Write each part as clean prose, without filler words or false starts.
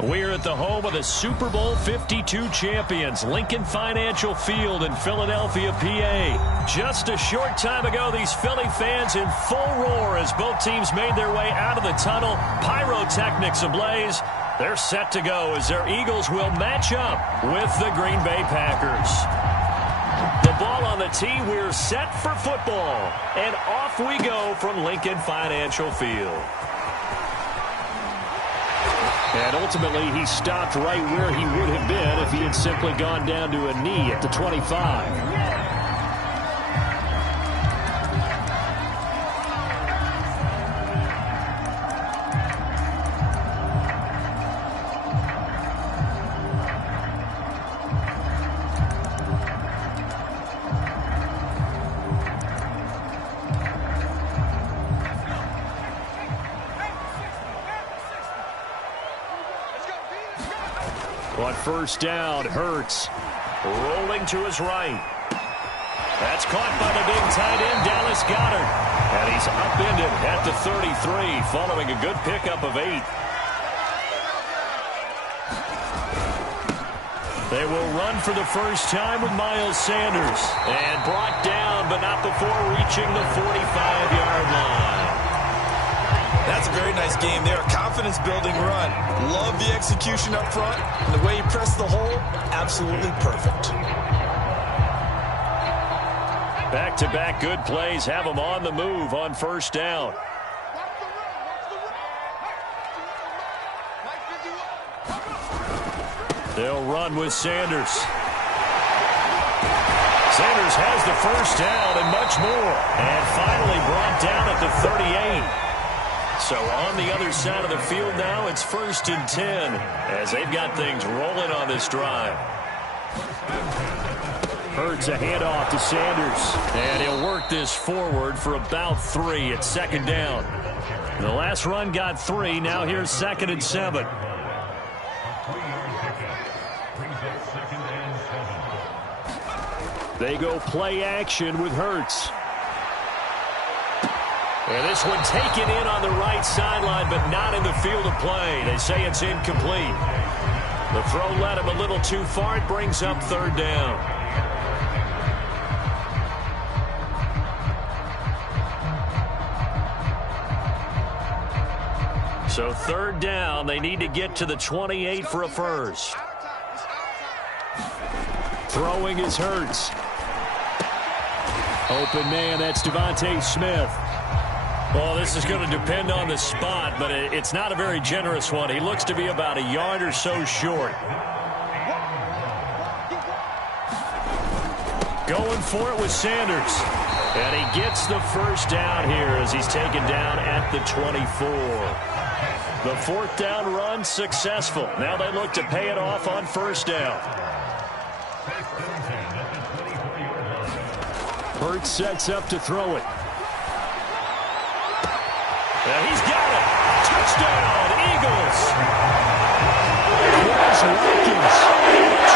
We're at the home of the Super Bowl 52 champions, Lincoln Financial Field in Philadelphia, PA. Just a short time ago, these Philly fans in full roar as both teams made their way out of the tunnel. Pyrotechnics ablaze. They're set to go as their Eagles will match up with the Green Bay Packers. The ball on the tee, we're set for football. And off we go from Lincoln Financial Field. And ultimately, he stopped right where he would have been if he had simply gone down to a knee at the 25. On first down, Hurts rolling to his right. That's caught by the big tight end, Dallas Goedert. And he's upended at the 33 following a good pickup of 8. They will run for the first time with Miles Sanders. And brought down, but not before reaching the 45-yard line. That's a very nice game there. Confidence-building run. Love the execution up front. And the way he pressed the hole, absolutely perfect. Back-to-back good plays have him on the move on first down. They'll run with Sanders. Sanders has the first down and much more. And finally brought down at the 38. So on the other side of the field now, it's 1st and 10 as they've got things rolling on this drive. Hurts a handoff to Sanders, and he'll work this forward for about 3 at 2nd down. The last run got 3. Now here's 2nd and 7. They go play action with Hurts. And this one taken in on the right sideline, but not in the field of play. They say it's incomplete. The throw led him a little too far. It brings up 3rd down. So 3rd down, they need to get to the 28 for a first. Throwing is Hurts. Open man, that's Devontae Smith. Well, this is going to depend on the spot, but it's not a very generous one. He looks to be about a yard or so short. Going for it with Sanders. And he gets the first down here as he's taken down at the 24. The 4th down run successful. Now they look to pay it off on first down. Hurts sets up to throw it. And he's got it. Touchdown, Eagles. Chris Watkins,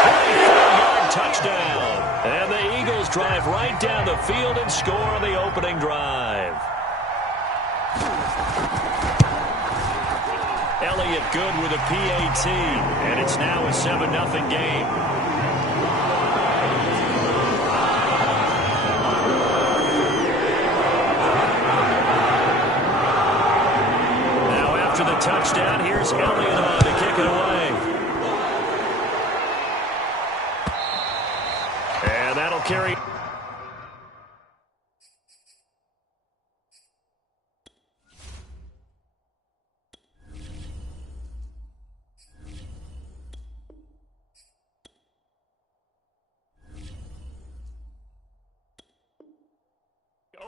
24-yard touchdown. And the Eagles drive right down the field and score on the opening drive. Elliott good with a PAT, and it's now a 7-0 game. After the touchdown, here's Elliott on to kick it away. And that'll carry.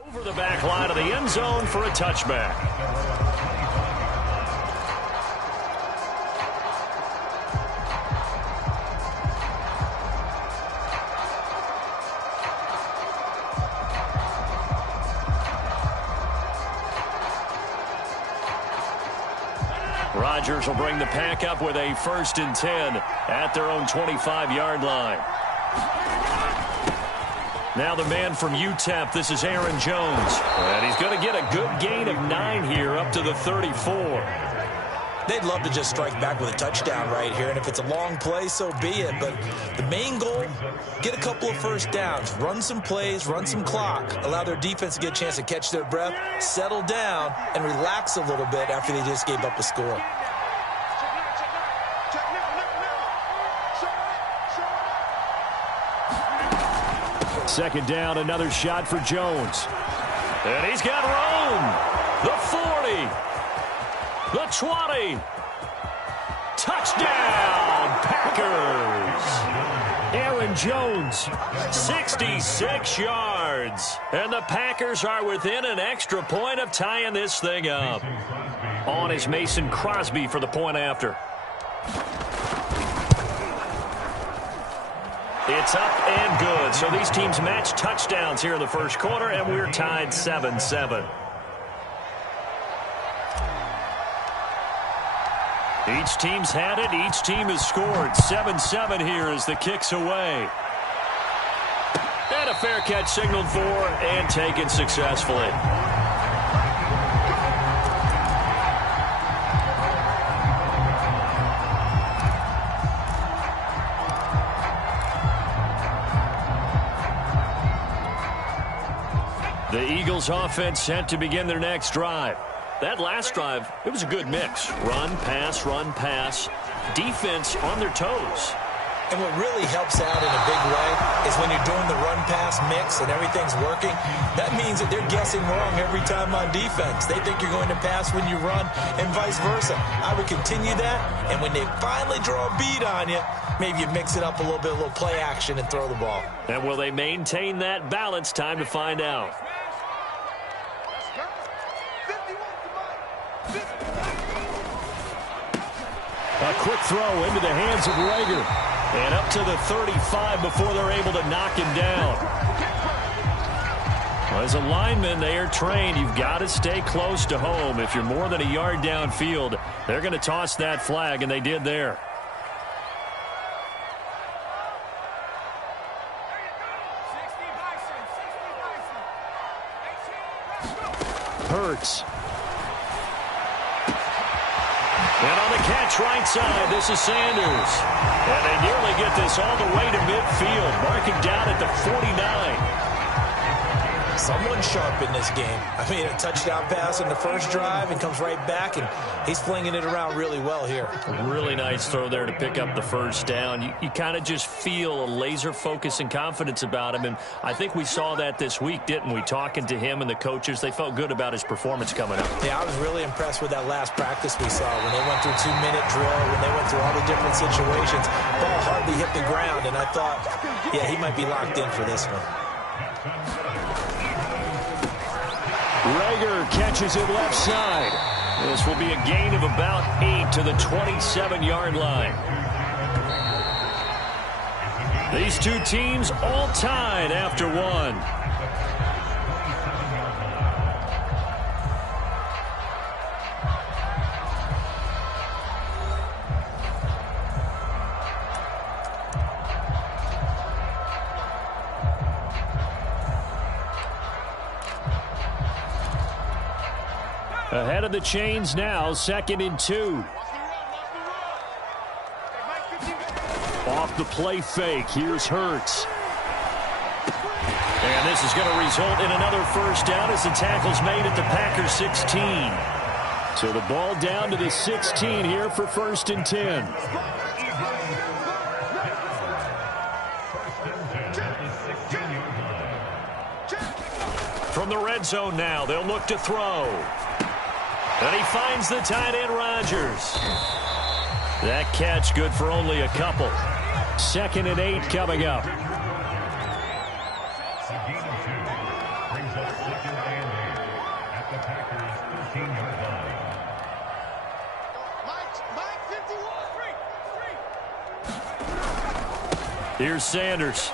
Over the back line of the end zone for a touchback. Rodgers will bring the pack up with a 1st and 10 at their own 25-yard line. Now the man from UTEP, this is Aaron Jones. And he's going to get a good gain of 9 here up to the 34. They'd love to just strike back with a touchdown right here, and if it's a long play, so be it. But the main goal, get a couple of first downs, run some plays, run some clock, allow their defense to get a chance to catch their breath, settle down, and relax a little bit after they just gave up a score. Second down, another shot for Jones. And he's got room. The 40. The 20. Touchdown, Packers. Aaron Jones, 66 yards. And the Packers are within an extra point of tying this thing up. On is Mason Crosby for the point after. It's up and good. So these teams match touchdowns here in the first quarter, and we're tied 7-7. Each team's had it. Each team has scored. 7-7 here as the kick's away. And a fair catch signaled for and taken successfully. The Eagles offense set to begin their next drive. That last drive, it was a good mix. Run, pass, defense on their toes. And what really helps out in a big way is when you're doing the run-pass mix and everything's working, that means that they're guessing wrong every time on defense. They think you're going to pass when you run and vice versa. I would continue that, and when they finally draw a beat on you, maybe you mix it up a little bit, a little play action and throw the ball. And will they maintain that balance? Time to find out. A quick throw into the hands of Rager. And up to the 35 before they're able to knock him down. As a lineman, they are trained. You've got to stay close to home. If you're more than a yard downfield, they're going to toss that flag, and they did there. Hurts. And on the catch right side, this is Sanders. And they nearly get this all the way to midfield, marking down at the 49. Someone sharp in this game. I mean, a touchdown pass in the first drive and comes right back, and he's flinging it around really well here. Really nice throw there to pick up the first down. You kind of just feel a laser focus and confidence about him, and I think we saw that this week, didn't we? Talking to him and the coaches, they felt good about his performance coming up. Yeah, I was really impressed with that last practice we saw when they went through 2-minute drill, when they went through all the different situations. Ball hardly hit the ground, and I thought, yeah, he might be locked in for this one. Rager catches it left side. This will be a gain of about 8 to the 27-yard line. These two teams all tied after one. Ahead of the chains now, 2nd and 2. Off the play fake, here's Hurts. And this is going to result in another first down as the tackle's made at the Packers 16. So the ball down to the 16 here for 1st and 10. From the red zone now, they'll look to throw. And he finds the tight end, Rodgers. That catch good for only a couple. 2nd and 8 coming up. Here's Sanders.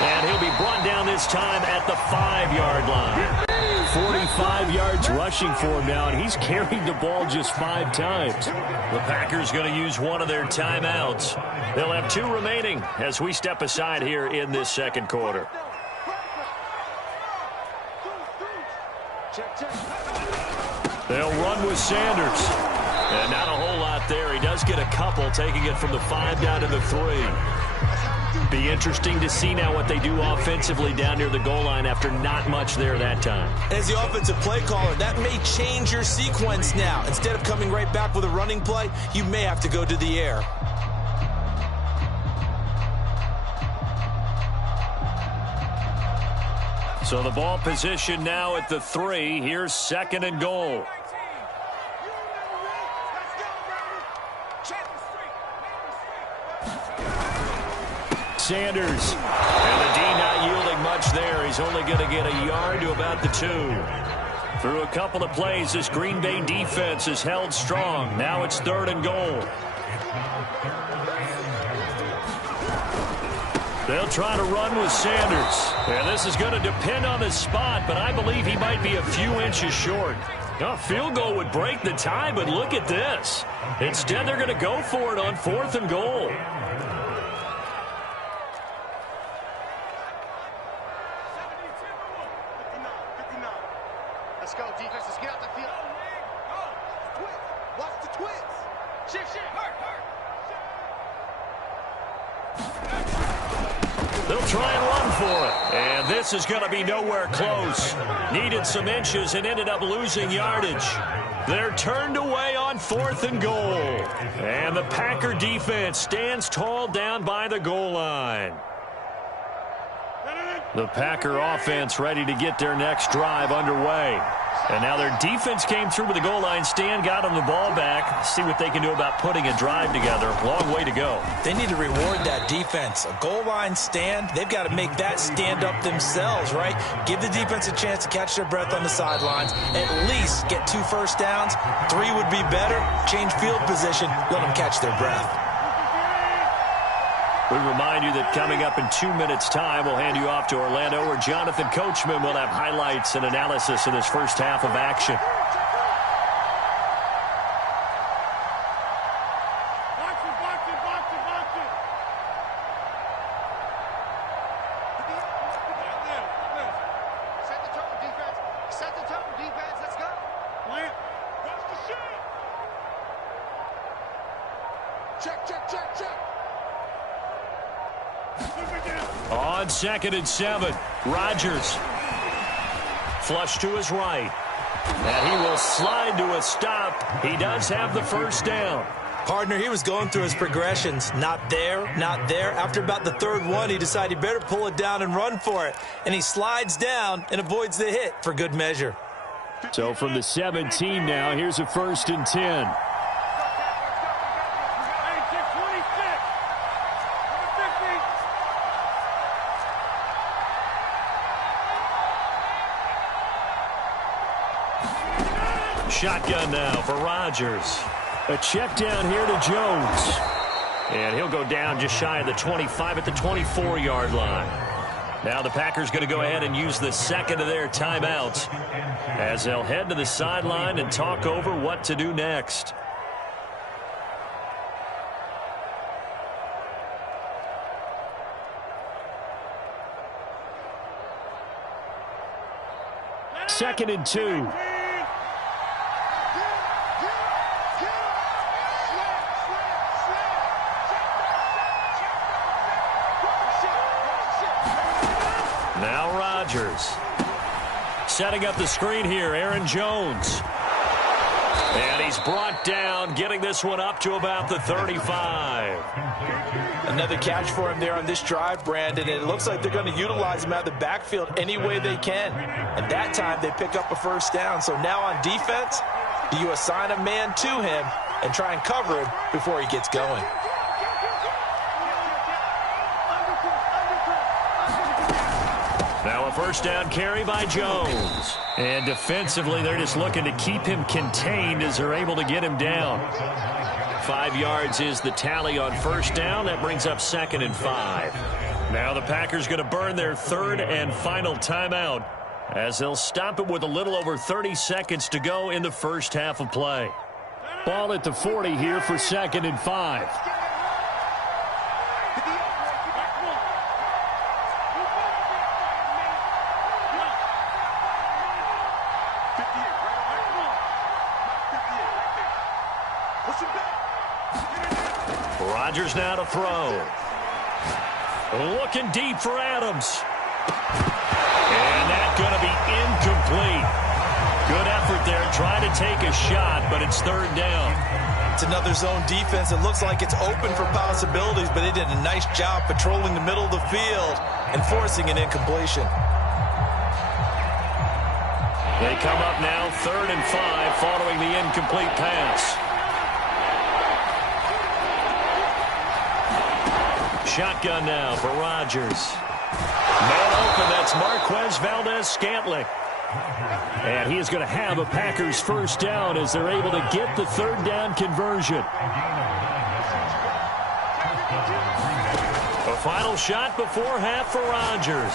And he'll be brought down this time at the 5-yard line. 45 yards rushing for him now, and he's carried the ball just 5 times. The Packers going to use one of their timeouts. They'll have 2 remaining as we step aside here in this second quarter. They'll run with Sanders. And not a whole lot there. He does get a couple, taking it from the 5 down to the 3. Be interesting to see now what they do offensively down near the goal line after not much there that time. As the offensive play caller, that may change your sequence now. Instead of coming right back with a running play, you may have to go to the air. So the ball position now at the 3. Here's 2nd and goal. Sanders. And the D not yielding much there. He's only going to get a yard to about the 2. Through a couple of plays, this Green Bay defense is held strong. Now it's 3rd and goal. They'll try to run with Sanders. And this is going to depend on his spot, but I believe he might be a few inches short. A field goal would break the tie, but look at this. Instead, they're going to go for it on 4th and goal. Let's go, defense. Let's get out the field. Watch the twins. Shift. They'll try and run for it. And this is going to be nowhere close. Needed some inches and ended up losing yardage. They're turned away on 4th and goal. And the Packer defense stands tall down by the goal line. The Packer offense ready to get their next drive underway. And now their defense came through with the goal line stand, got them the ball back. See what they can do about putting a drive together. Long way to go. They need to reward that defense. A goal line stand, they've got to make that stand up themselves, right? Give the defense a chance to catch their breath on the sidelines. At least get 2 first downs. 3 would be better. Change field position. Let them catch their breath. We remind you that coming up in 2 minutes' time, we'll hand you off to Orlando, where Jonathan Coachman will have highlights and analysis of this first half of action. Set the tone, defense. Let's go. Watch the shit. Check. On 2nd and 7, Rodgers. Flush to his right. And he will slide to a stop. He does have the first down. Partner, he was going through his progressions. Not there. After about the 3rd one, he decided he better pull it down and run for it. And he slides down and avoids the hit for good measure. So from the 17 now, here's a 1st and 10. Shotgun now for Rodgers. A check down here to Jones. And he'll go down just shy of the 25 at the 24-yard line. Now the Packers going to go ahead and use the 2nd of their timeouts as they'll head to the sideline and talk over what to do next. Second and 2. Now Rodgers. Setting up the screen here, Aaron Jones. And he's brought down, getting this one up to about the 35. Another catch for him there on this drive, Brandon, and it looks like they're going to utilize him out of the backfield any way they can. And that time they pick up a first down. So now on defense, do you assign a man to him and try and cover him before he gets going? Now a first down carry by Jones. And defensively, they're just looking to keep him contained as they're able to get him down. 5 yards is the tally on first down. That brings up 2nd and 5. Now the Packers going to burn their 3rd and final timeout as they'll stop it with a little over 30 seconds to go in the first half of play. Ball at the 40 here for 2nd and 5. Rodgers now to throw. Looking deep for Adams. And that's going to be incomplete. Good effort there, trying to take a shot, but it's third down. It's another zone defense. It looks like it's open for possibilities, but they did a nice job patrolling the middle of the field and forcing an incompletion. They come up now 3rd and 5 following the incomplete pass. Shotgun now for Rodgers. Man open, that's Marquez Valdez-Scantling. And he is going to have a Packers first down as they're able to get the third down conversion. A final shot before half for Rodgers.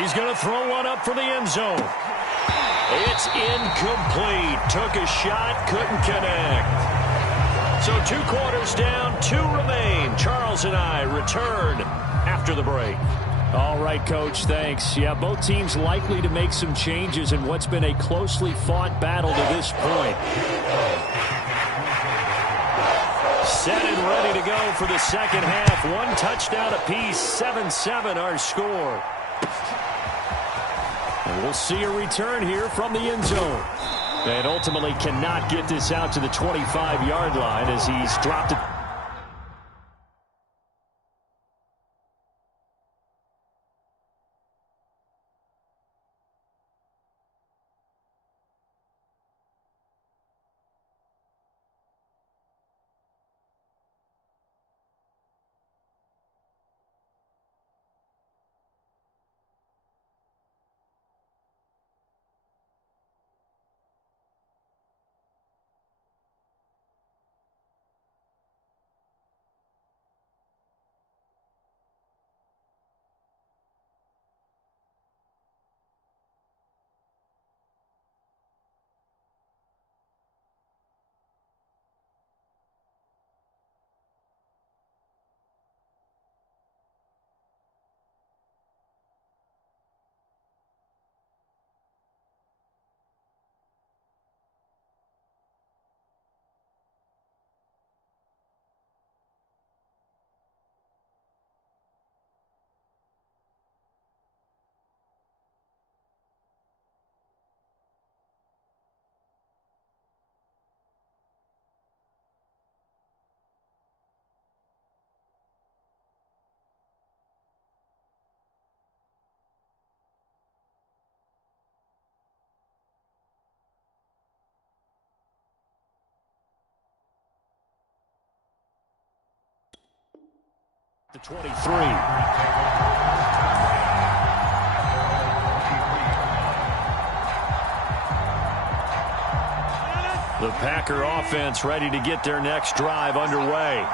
He's going to throw one up for the end zone. It's incomplete. Took a shot, couldn't connect. So 2 quarters down, 2 remain. Charles and I return after the break. All right, Coach, thanks. Yeah, both teams likely to make some changes in what's been a closely fought battle to this point. Set and ready to go for the second half. 1 touchdown apiece, 7-7 our score. And we'll see a return here from the end zone. And ultimately cannot get this out to the 25-yard line as he's dropped it. The 23. The Packer offense ready to get their next drive underway.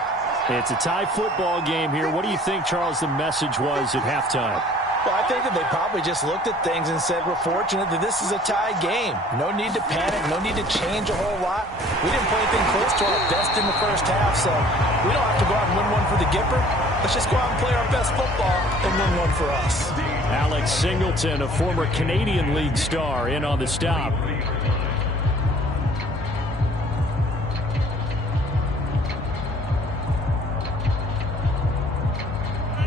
It's a tie football game here. What do you think, Charles, the message was at halftime? Well, I think that they probably just looked at things and said, we're fortunate that this is a tie game. No need to panic, no need to change a whole lot. We didn't play anything close to our best in the first half, so we don't have to go out and win one for the Gipper. Let's just go out and play our best football and win one for us. Alex Singleton, a former Canadian League star, in on the stop.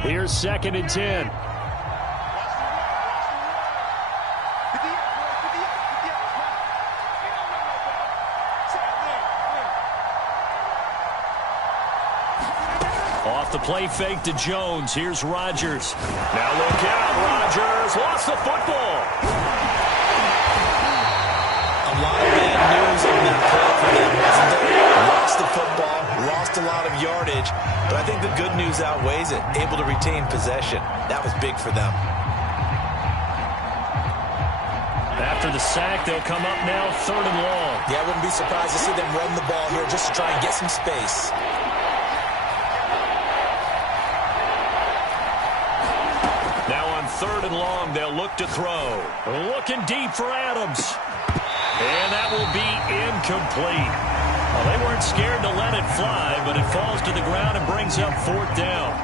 Here's 2nd and 10. Off the play fake to Jones. Here's Rodgers. Now look out. Rodgers lost the football. A lot of bad news on that play for them, wasn't there? Lost the football, lost a lot of yardage, but I think the good news outweighs it. Able to retain possession. That was big for them. After the sack, they'll come up now 3rd and long. Yeah, I wouldn't be surprised to see them run the ball here just to try and get some space. Now on 3rd and long, they'll look to throw. Looking deep for Adams. And that will be incomplete. Well, they weren't scared to let it fly, but it falls to the ground and brings up 4th down.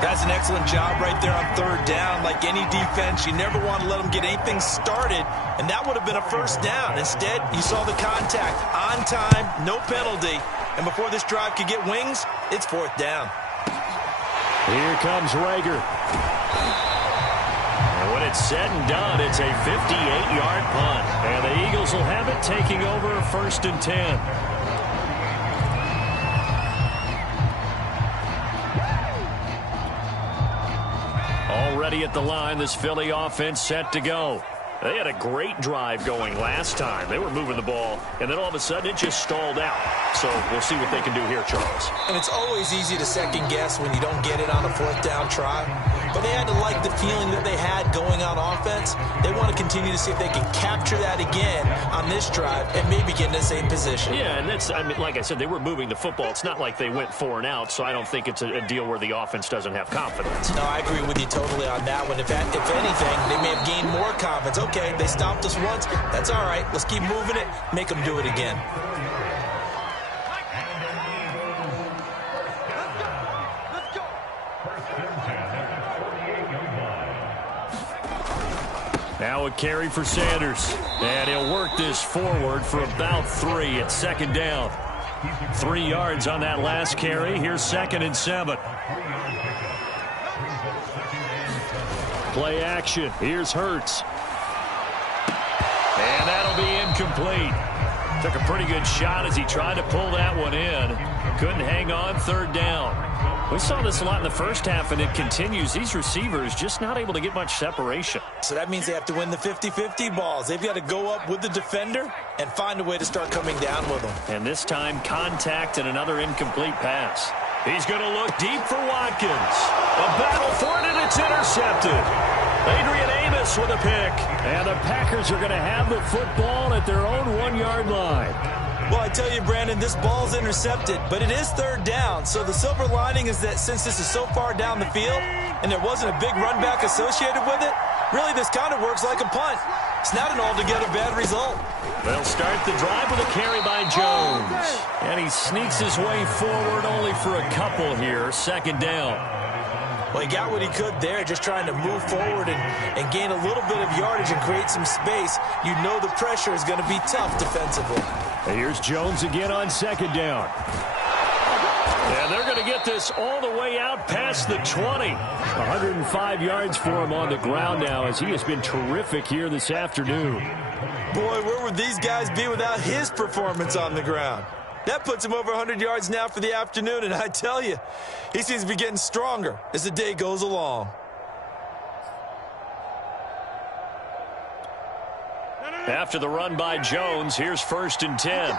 That's an excellent job right there on 3rd down. Like any defense, you never want to let them get anything started, and that would have been a first down. Instead, you saw the contact on time, no penalty, And before this drive could get wings, it's 4th down. Here comes Rager. And when it's said and done, it's a 58-yard punt. And the Eagles will have it, taking over 1st and 10. Already at the line, this Philly offense set to go. They had a great drive going last time. They were moving the ball, and then all of a sudden it just stalled out. So we'll see what they can do here, Charles. And it's always easy to second guess when you don't get it on a 4th down try. But they had to like the feeling that they had going on offense. They want to continue to see if they can capture that again on this drive and maybe get in the same position. Yeah, and that's, I mean, like I said, they were moving the football. It's not like they went 4 and out, so I don't think it's a deal where the offense doesn't have confidence. No, I agree with you totally on that one. If anything, they may have gained more confidence. Okay, they stopped us once. That's all right. Let's keep moving it. Make them do it again. Now a carry for Sanders. And he'll work this forward for about 3 at 2nd down. 3 yards on that last carry. Here's 2nd and 7. Play action. Here's Hurts. And that'll be incomplete. Took a pretty good shot as he tried to pull that one in. Couldn't hang on, 3rd down. We saw this a lot in the first half, and it continues. These receivers just not able to get much separation. So that means they have to win the 50-50 balls. They've got to go up with the defender and find a way to start coming down with them. And this time, contact and another incomplete pass. He's going to look deep for Watkins. A battle for it, and it's intercepted. Adrian Amos with a pick. And the Packers are going to have the football at their own 1-yard line. Well, I tell you, Brandon, this ball's intercepted, but it is 3rd down. So the silver lining is that since this is so far down the field and there wasn't a big run back associated with it, really this kind of works like a punt. It's not an altogether bad result. They'll start the drive with a carry by Jones. And he sneaks his way forward only for a couple here. 2nd down. Well, he got what he could there, just trying to move forward and gain a little bit of yardage and create some space. You know the pressure is going to be tough defensively. And here's Jones again on 2nd down. And they're going to get this all the way out past the 20. 105 yards for him on the ground now as he has been terrific here this afternoon. Boy, where would these guys be without his performance on the ground? That puts him over 100 yards now for the afternoon, and I tell you, he seems to be getting stronger as the day goes along. After the run by Jones, here's 1st and 10.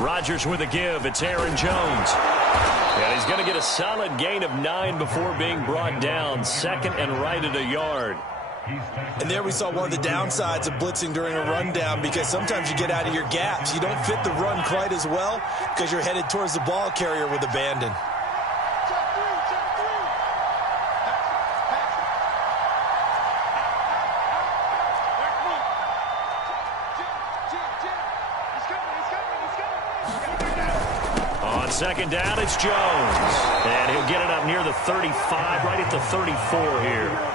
Rodgers with a give. It's Aaron Jones. And he's going to get a solid gain of 9 before being brought down. 2nd and right at a yard. And there we saw one of the downsides of blitzing during a rundown, because sometimes you get out of your gaps. You don't fit the run quite as well because you're headed towards the ball carrier with abandon. On 2nd down, it's Jones. And he'll get it up near the 35, right at the 34 here.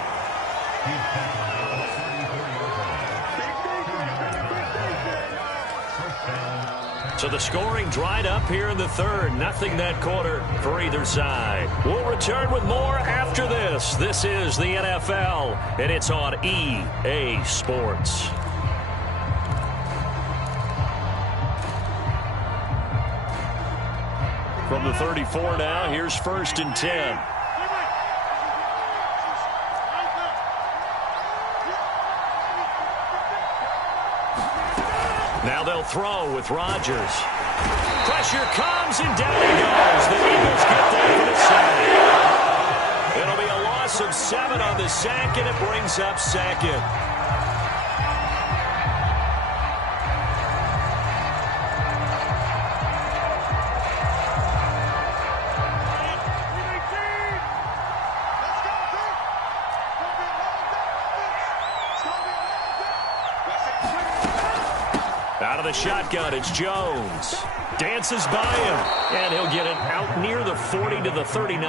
So the scoring dried up here in the 3rd. Nothing that quarter for either side. We'll return with more after this. This is the NFL, and it's on EA Sports. From the 34 now, here's 1st and 10. Now they'll throw with Rodgers. Pressure comes, and down he goes. The Eagles get there for the sack. It'll be a loss of 7 on the sack, and it brings up 2nd. Out of the shotgun, it's Jones. Dances by him, and he'll get it out near the 40 to the 39.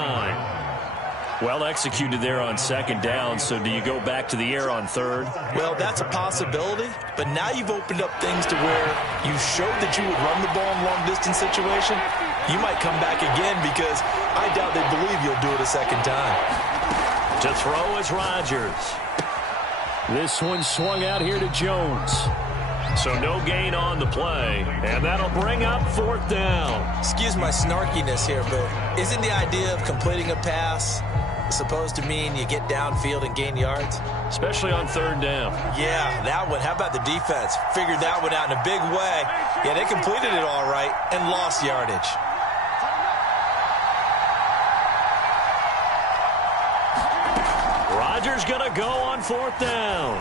Well executed there on second down, so do you go back to the air on third? Well, that's a possibility, but now you've opened up things to where you showed that you would run the ball in long-distance situation. You might come back again because I doubt they believe you'll do it a second time. To throw is Rodgers. This one swung out here to Jones. So no gain on the play, and that'll bring up fourth down. Excuse my snarkiness here, but isn't the idea of completing a pass supposed to mean you get downfield and gain yards? Especially on third down. Yeah, that one. How about the defense? Figured that one out in a big way. Yeah, they completed it all right and lost yardage. Rodgers going to go on fourth down.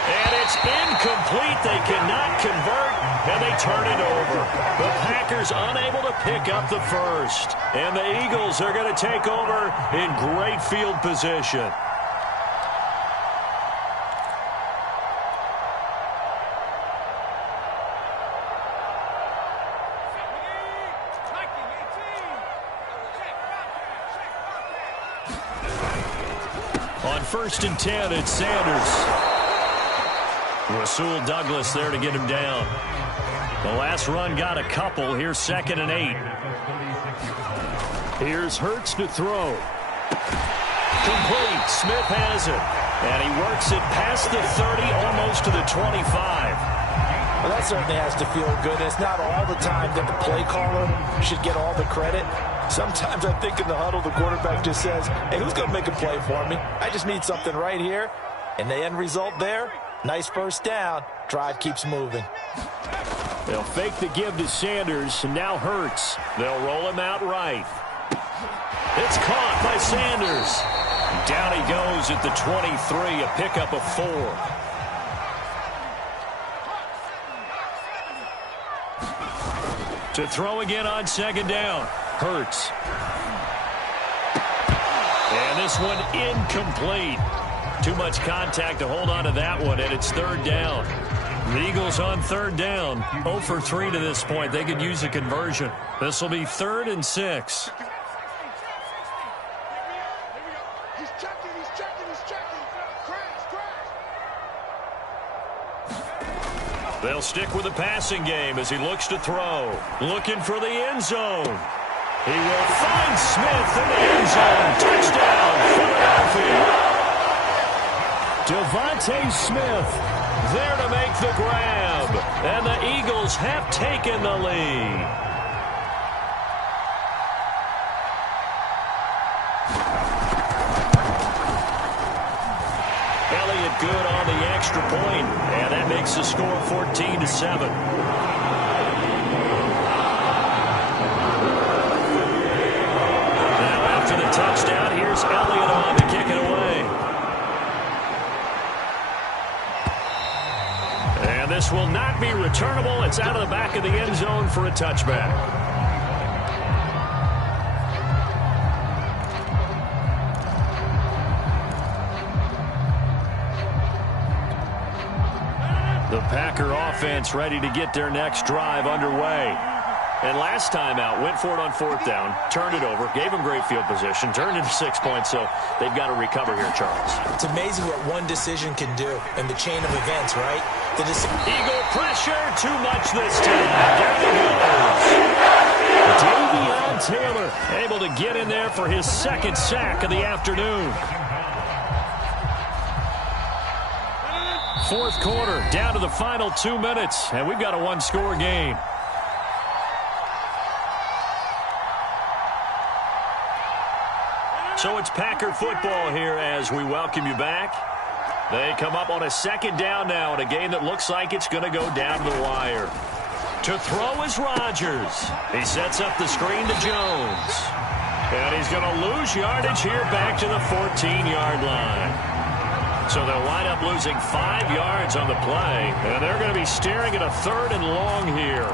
And it's incomplete. They cannot convert, and they turn it over. The Packers unable to pick up the first. And the Eagles are going to take over in great field position. On 1st and 10, it's Sanders. Rasul Douglas there to get him down. The last run got a couple. Here's 2nd and 8. Here's Hurts to throw. Complete. Smith has it. And he works it past the 30, almost to the 25. Well, that certainly has to feel good. It's not all the time that the play caller should get all the credit. Sometimes I think in the huddle, the quarterback just says, hey, who's going to make a play for me? I just need something right here. And the end result there, nice first down. Drive keeps moving. They'll fake the give to Sanders, and now Hurts. They'll roll him out right. It's caught by Sanders. Down he goes at the 23, a pickup of 4. To throw again on 2nd down. Hurts. And this one incomplete. Too much contact to hold on to that one, and it's 3rd down. The Eagles on 3rd down. 0 for 3 to this point. They could use a conversion. This will be 3rd and 6. He's checking. They'll stick with the passing game as he looks to throw. Looking for the end zone. He will find Smith in the end zone. Touchdown, Philadelphia. Devontae Smith there to make the grab. And the Eagles have taken the lead. Elliott good on the extra point, and that makes the score 14-7. Now after the touchdown, here's Elliott on to kick it away. And this will not be returnable. It's out of the back of the end zone for a touchback. The Packer offense ready to get their next drive underway. And last time out, went for it on 4th down, turned it over, gave them great field position, turned it to 6 points, so they've got to recover here, Charles. It's amazing what one decision can do in the chain of events, right? Eagle pressure, too much this time. Down he goes. Davion Taylor able to get in there for his 2nd sack of the afternoon. 4th quarter, down to the final 2 minutes, and we've got a one-score game. So it's Packer football here as we welcome you back. They come up on a 2nd down now in a game that looks like it's going to go down the wire. To throw is Rodgers. He sets up the screen to Jones. And he's going to lose yardage here back to the 14-yard line. So they'll wind up losing 5 yards on the play, and they're going to be staring at a 3rd and long here.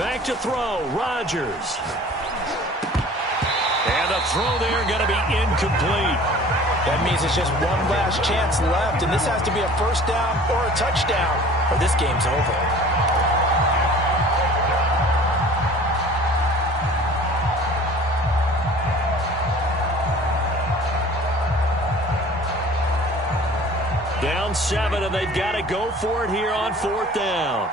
Back to throw, Rodgers. And the throw there going to be incomplete. That means it's just one last chance left, and this has to be a first down or a touchdown, or this game's over. Down 7, and they've got to go for it here on 4th down.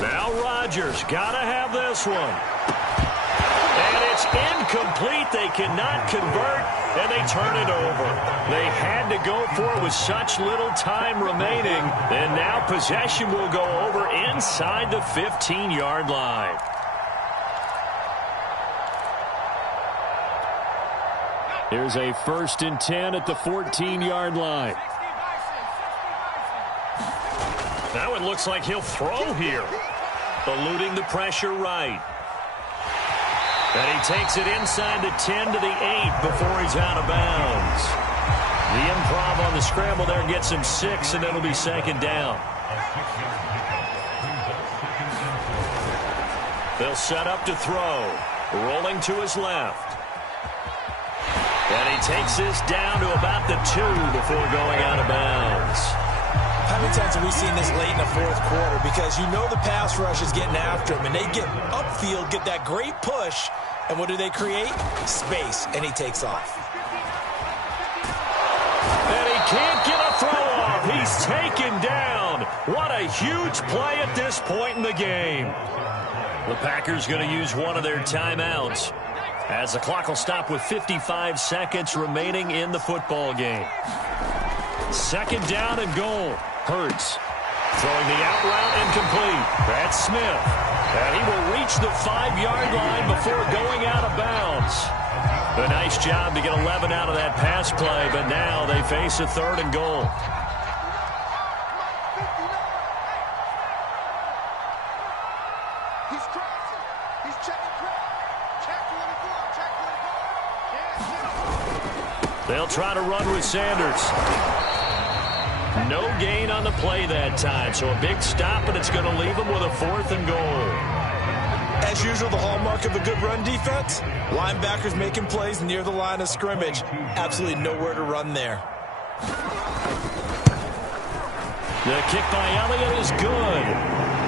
Now Rodgers got to have this one. And it's incomplete. They cannot convert, and they turn it over. They had to go for it with such little time remaining, and now possession will go over inside the 15-yard line. Here's a 1st and 10 at the 14-yard line. Now it looks like he'll throw here. Eluding the pressure right. And he takes it inside the 10 to the 8 before he's out of bounds. The improv on the scramble there gets him 6, and it'll be 2nd down. They'll set up to throw. Rolling to his left. And he takes this down to about the 2 before going out of bounds. How many times have we seen this late in the 4th quarter? Because you know the pass rush is getting after him, and they get upfield, get that great push, and what do they create? Space, and he takes off. And he can't get a throw off. He's taken down. What a huge play at this point in the game. The Packers going to use one of their timeouts, as the clock will stop with 55 seconds remaining in the football game. 2nd down and goal. Hurts throwing the out route incomplete. That's Smith. And he will reach the 5-yard line before going out of bounds. A nice job to get 11 out of that pass play, but now they face a 3rd and goal. He's crossing. He's checking crowd. Check 24. Check 24. They'll try to run with Sanders. No gain on the play that time, so a big stop, and it's going to leave them with a 4th and goal. As usual, the hallmark of a good run defense, linebackers making plays near the line of scrimmage. Absolutely nowhere to run there. The kick by Elliott is good,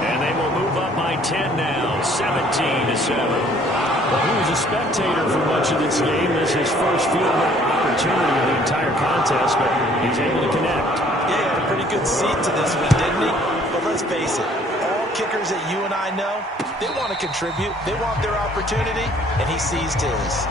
and they will move up by 10 now, 17-7. Well, he was a spectator for much of this game. This is his first field goal opportunity of the entire contest, but he's able to connect. Yeah, he had a pretty good seat to this one, didn't he? But let's face it, all kickers that you and I know, they want to contribute. They want their opportunity, and he seized his.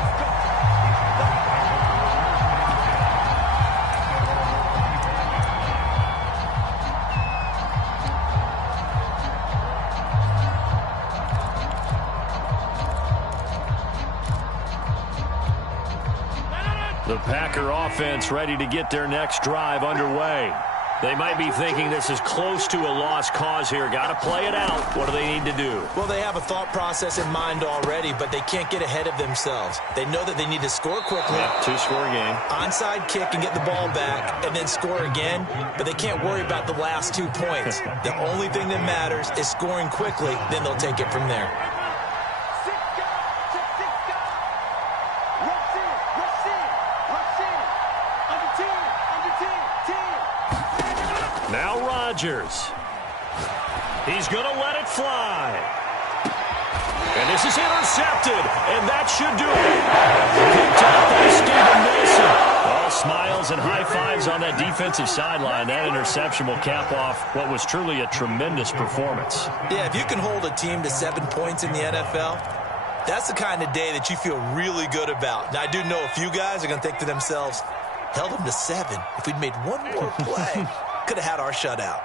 The Packer offense ready to get their next drive underway. They might be thinking this is close to a lost cause here. Got to play it out. What do they need to do? Well, they have a thought process in mind already, but they can't get ahead of themselves. They know that they need to score quickly. Yep, 2-score game. Onside kick and get the ball back and then score again, but they can't worry about the last 2 points. The only thing that matters is scoring quickly, then they'll take it from there. Now Rodgers. He's going to let it fly. And this is intercepted, and that should do it. Picked up by Steven Wilson. All smiles and high fives on that defensive sideline. That interception will cap off what was truly a tremendous performance. Yeah, if you can hold a team to 7 points in the NFL, that's the kind of day that you feel really good about. Now, I do know a few guys are going to think to themselves, held them to 7. If we'd made one more play, could have had our shutout.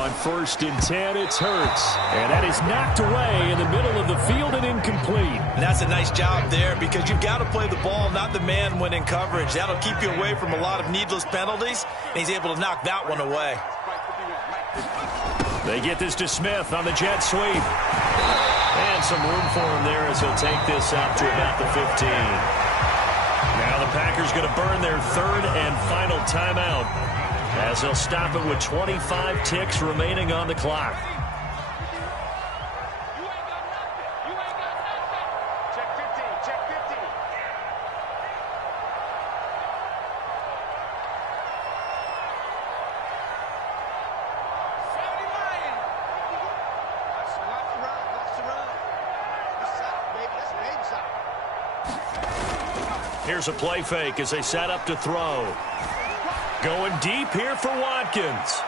On 1st and 10. It's Hurts. And that is knocked away in the middle of the field and incomplete. And that's a nice job there because you've got to play the ball, not the man when in coverage. That'll keep you away from a lot of needless penalties, and he's able to knock that one away. They get this to Smith on the jet sweep. And some room for him there as he'll take this out to about the 15. Now the Packers going to burn their 3rd and final timeout as they'll stop it with 25 ticks remaining on the clock. Here's a play fake as they set up to throw. Going deep here for Watkins.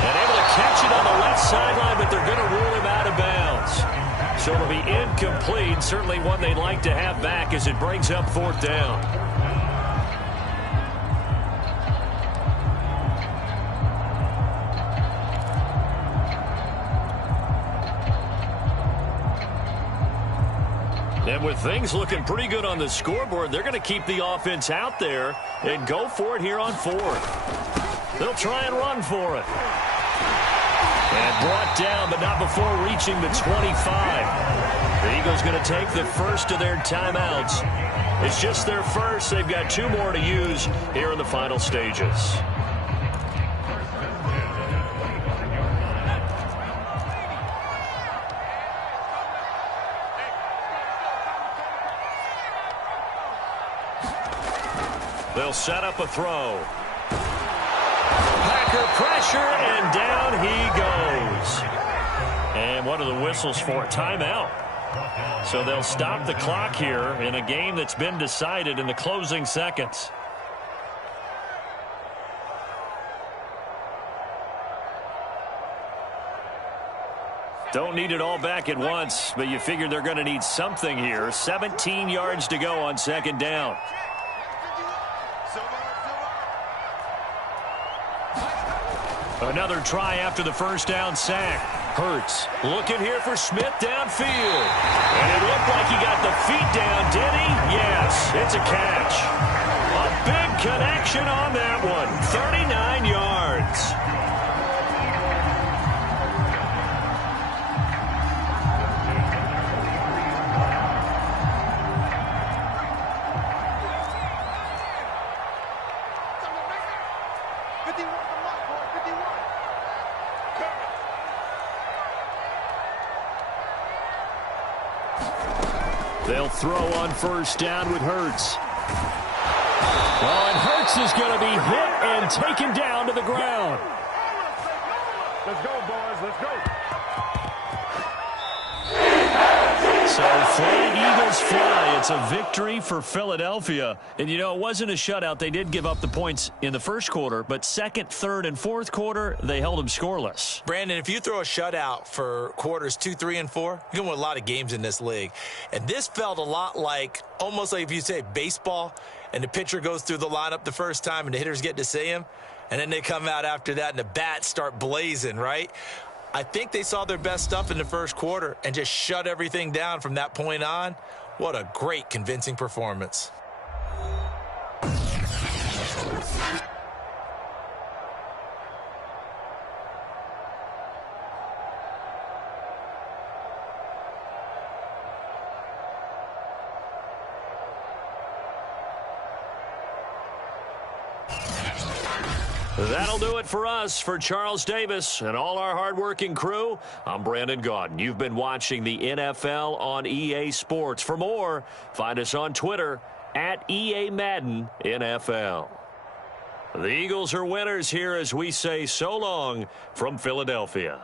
And able to catch it on the left sideline, but they're going to rule him out of bounds. So it'll be incomplete. Certainly one they'd like to have back as it brings up 4th down. And with things looking pretty good on the scoreboard, they're going to keep the offense out there and go for it here on 4th. They'll try and run for it. And brought down, but not before reaching the 25. The Eagles going to take the first of their timeouts. It's just their first. They've got 2 more to use here in the final stages. They'll set up a throw. Packer pressure, and down he goes. And what are the whistles for? Timeout. So they'll stop the clock here in a game that's been decided in the closing seconds. Don't need it all back at once, but you figure they're going to need something here. 17 yards to go on 2nd down. Another try after the 1st down sack. Hurts looking here for Smith downfield. And it looked like he got the feet down, did he? Yes, it's a catch. A big connection on that one. 39 yards. They'll throw on 1st down with Hurts. Oh, and Hurts is going to be hit and taken down to the ground. Let's go, boys. Let's go. So flying Eagles fly. It's a victory for Philadelphia. And, you know, it wasn't a shutout. They did give up the points in the 1st quarter, but 2nd, 3rd, and 4th quarter, they held them scoreless. Brandon, if you throw a shutout for quarters 2, 3, and 4, you can win a lot of games in this league. And this felt a lot like, almost like if you say baseball, and the pitcher goes through the lineup the first time and the hitters get to see him, and then they come out after that and the bats start blazing, right? I think they saw their best stuff in the 1st quarter and just shut everything down from that point on. What a great, convincing performance. That'll do it for us. For Charles Davis and all our hardworking crew, I'm Brandon Gaudin. You've been watching the NFL on EA Sports. For more, find us on Twitter at EA Madden NFL. The Eagles are winners here as we say so long from Philadelphia.